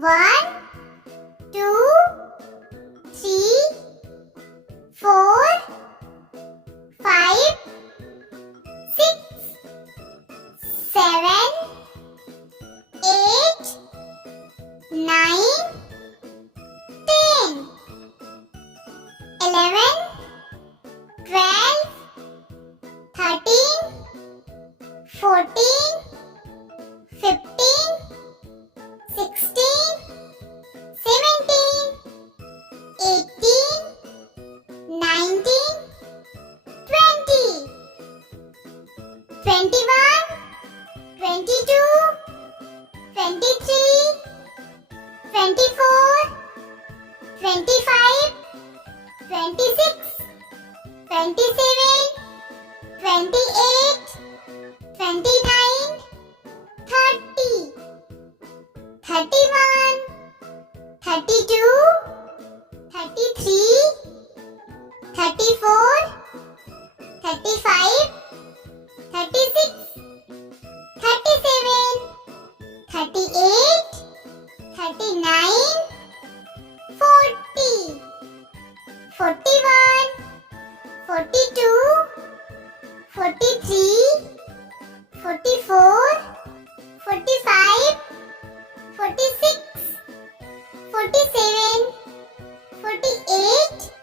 1, 2, 3, 4, 5, 6, 7, 8, 9, 10, 11, 12, 13, 14, 15, 16, 17, 18, 19, 20, 21, 22, 23, 24, 25, 26, 27, 28, 29, 30, 31, 32, 33, 34, 35, 36, 37, 38, 39, 40, 41, 42, 43, 44, 45, 46, 47, 48,